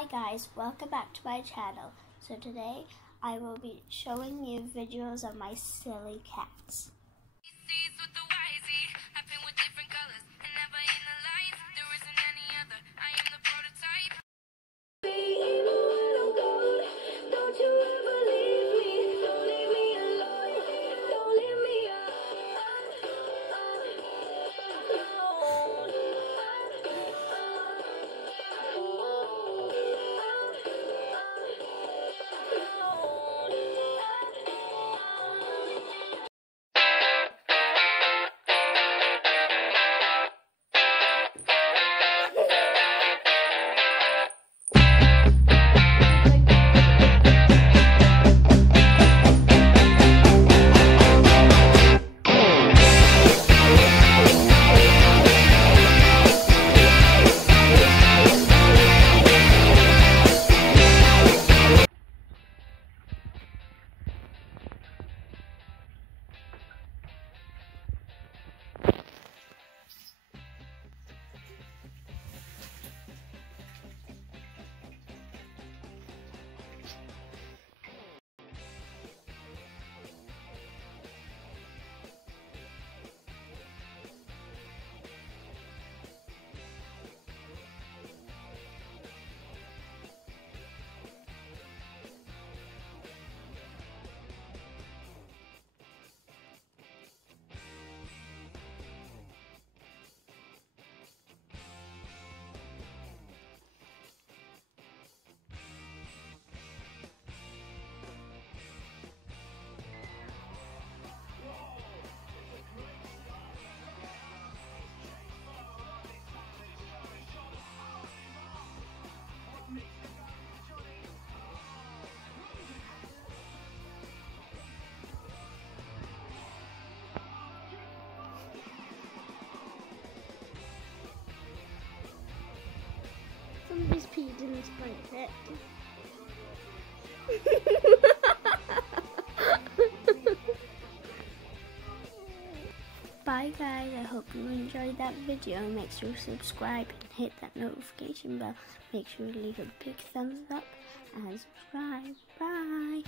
Hi guys, welcome back to my channel. So today I will be showing you videos of my silly cats. Somebody's peed in this blanket. Bye guys, I hope you enjoyed that video. Make sure to subscribe and hit that notification bell. Make sure to leave a big thumbs up and subscribe. Bye!